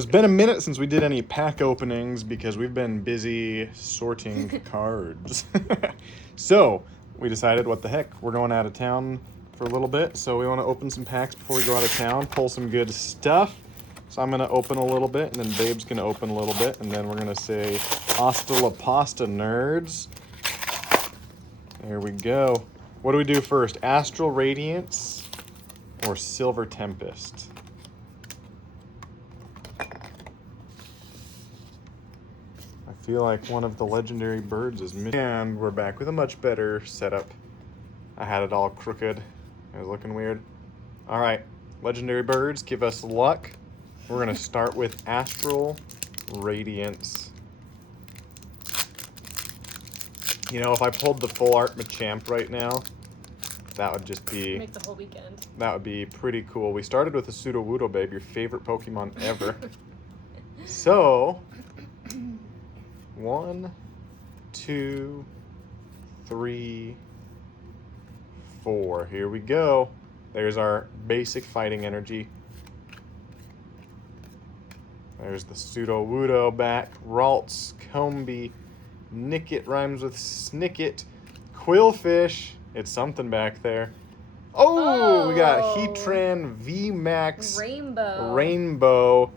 It's been a minute since we did any pack openings because we've been busy sorting cards. So we decided, what the heck, we're going out of town for a little bit, so we want to open some packs before we go out of town, pull some good stuff. So I'm going to open a little bit, and then Babe's going to open a little bit, and then we're going to say, hasta la pasta, nerds. There we go. What do we do first? Astral Radiance or Silver Tempest? I feel like one of the legendary birds is missing. And we're back with a much better setup. I had it all crooked. It was looking weird. All right, legendary birds, give us luck. We're gonna start with Astral Radiance. You know, if I pulled the full art Machamp right now, that would just be... make the whole weekend. That would be pretty cool. We started with a Sudowoodo, babe, your favorite Pokemon ever. So... 1, 2, 3, 4. Here we go. There's our basic fighting energy. There's the Sudowoodo back. Ralts, Combee, Nickit rhymes with Snicket, Quillfish. It's something back there. Oh, we got Heatran VMAX Rainbow.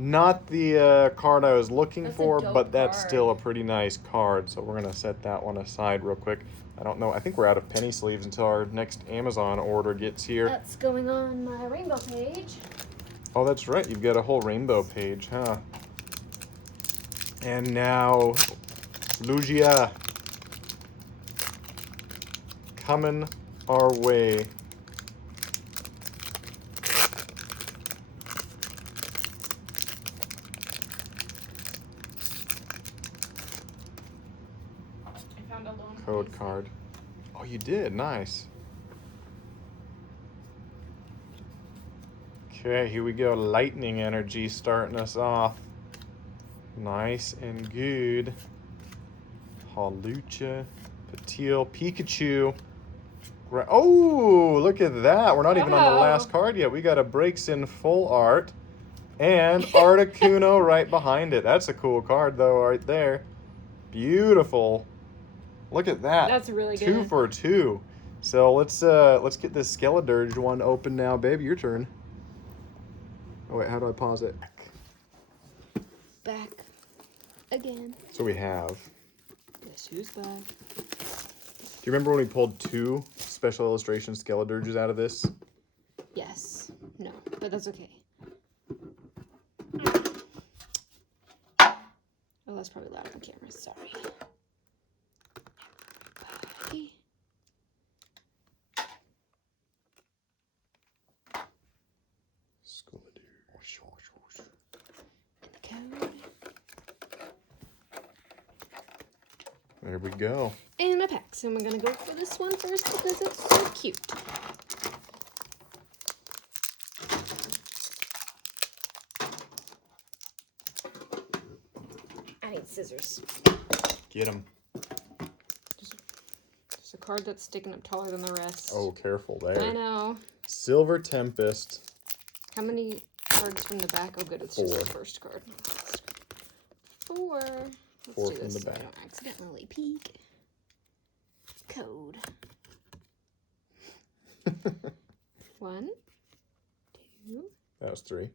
Not the card I was looking for, but that's still a pretty nice card. So we're going to set that one aside real quick. I don't know. I think we're out of penny sleeves until our next Amazon order gets here. That's going on my rainbow page. Oh, that's right. You've got a whole rainbow page, huh? And now, Lugia. Coming our way. Code card. Oh, you did? Nice. Okay, here we go. Lightning energy starting us off. Nice and good. Hawlucha, Patil, Pikachu. Oh, look at that. We're not even on the last card yet. We got a Breaks in full art and Articuno right behind it. That's a cool card, though, right there. Beautiful. Look at that. That's really good. 2 for 2. So let's get this Skeledirge one open now, babe. Your turn. Oh wait, how do I pause it? Back again. So we have. Guess who's back? Do you remember when we pulled 2 special illustration Skeledirges out of this? Yes. No, but that's okay. Oh, that's probably loud on camera. Sorry. There we go. And my packs. And we're going to go for this one first because it's so cute. I need scissors. Get them. Just a card that's sticking up taller than the rest. Oh, careful there. I know. Silver Tempest. How many cards from the back? Oh, good. It's 4. just the first card. 4. Let's 4 do from this the so back. I don't accidentally peek. Code. 1, 2. That was 3.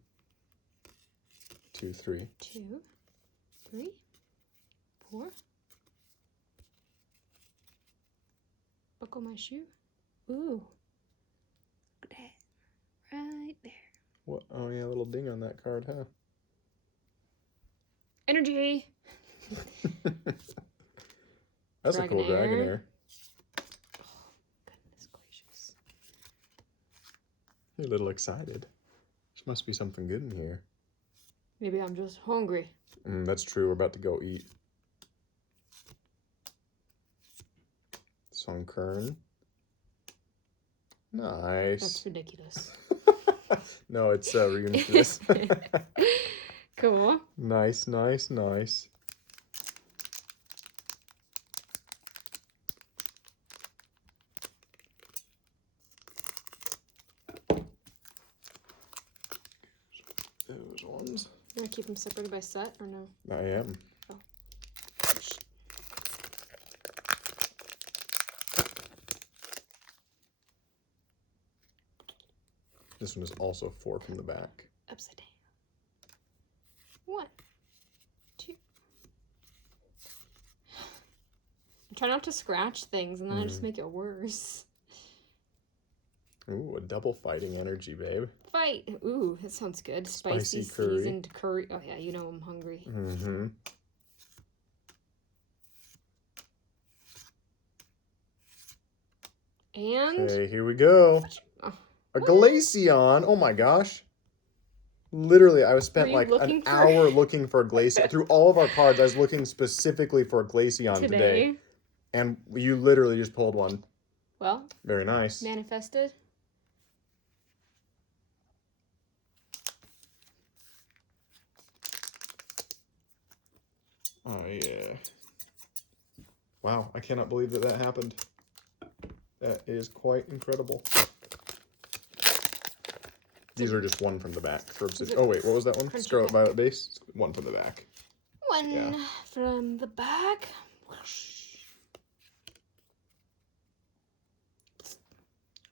2, 3. 2, 3, 4. Buckle my shoe. Ooh. Look at that. Right there. What? Oh yeah, a little ding on that card, huh? Energy. That's a cool Dragonair. Oh, goodness gracious. You're a little excited. There must be something good in here. Maybe I'm just hungry. That's true. We're about to go eat. Sunkern. Nice. That's ridiculous. No, it's Reuniclus. Cool. Nice, nice, nice. Those ones. ones. You want to keep them separated by set or no? I am. Oh. This one is also 4 from the back. Upside down. 1, 2. I try not to scratch things, and then I just make it worse. Ooh, a double fighting energy, babe. Fight! Ooh, that sounds good. Spicy curry. Seasoned curry. Oh yeah, you know I'm hungry. Mm-hmm. And... Okay, here we go. Oh, A Glaceon. Oh my gosh. Literally, I spent like an hour looking for a Glaceon. Through all of our cards, I was looking specifically for a Glaceon today. And you literally just pulled one. Well. Very nice. Manifested. Oh, yeah. Wow, I cannot believe that that happened. That is quite incredible. These are just 1 from the back. For oh, wait, what was that one? Scarlet Violet base? 1 from the back. 1 from the back.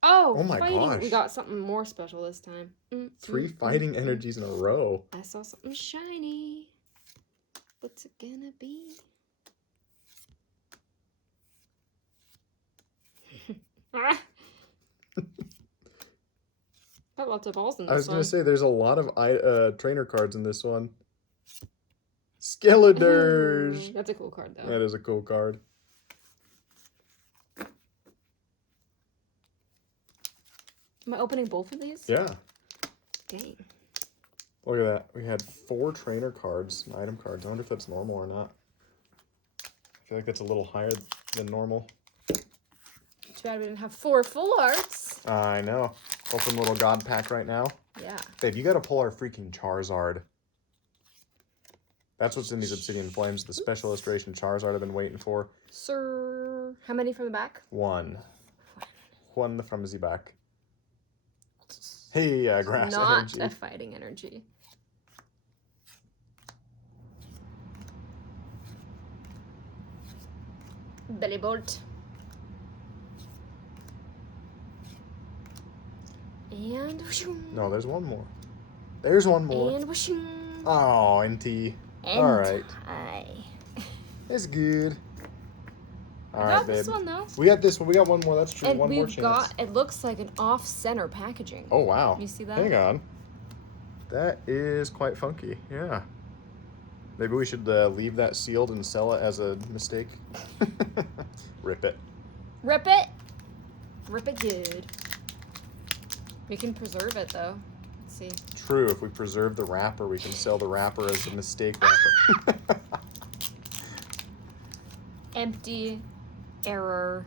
Oh my gosh. We got something more special this time. 3 fighting energies in a row. I saw something shiny. What's it gonna be? Got lots of balls in this one. I was gonna say there's a lot of trainer cards in this one. Skeledirge. That's a cool card though. That is a cool card. Am I opening both of these? Yeah. Dang. Look at that. We had 4 trainer cards and item cards. I wonder if that's normal or not. I feel like that's a little higher than normal. Too bad we didn't have 4 full arts. I know. Open little god pack right now. Yeah. Babe, you gotta pull our freaking Charizard. That's what's in these Obsidian Flames. The special illustration Charizard I've been waiting for. Sir. How many from the back? 1. 1 from the back. Hey, grass energy. Not a fighting energy. Belly bolt. And no, there's 1 more. There's 1 more. And oh, NT. All right. It's good. All right, babe. This one though. We got this one. We got 1 more. That's true. And 1 more chance. It looks like an off-center packaging. Oh wow. You see that? Hang on. That is quite funky. Yeah. Maybe we should leave that sealed and sell it as a mistake. Rip it. Rip it. Rip it good. We can preserve it though. Let's see. True. If we preserve the wrapper, we can sell the wrapper as the mistake wrapper. Empty error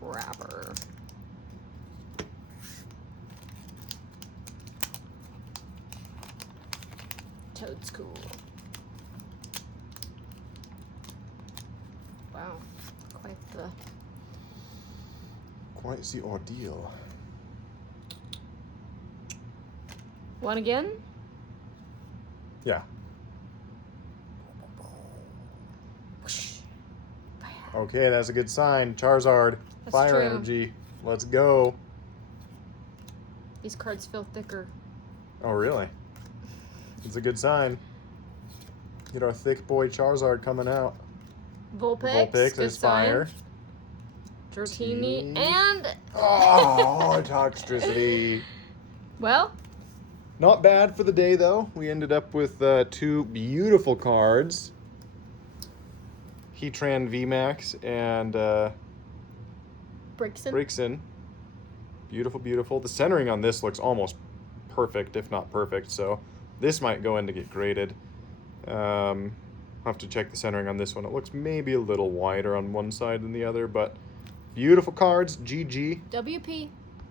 wrapper. Toad's cool. Wow. Quite the ordeal. One again? Yeah. Okay, that's a good sign. Charizard, fire energy. Let's go. These cards feel thicker. Oh, really? It's a good sign. Get our thick boy Charizard coming out. Vulpix is fire. Dratini and... oh, Toxtricity. Well. Not bad for the day, though. We ended up with 2 beautiful cards. Heatran VMAX and Brixen. Beautiful, beautiful. The centering on this looks almost perfect, if not perfect, so this might go in to get graded. I'll have to check the centering on this one. It looks maybe a little wider on one side than the other, but beautiful cards. GG. WP.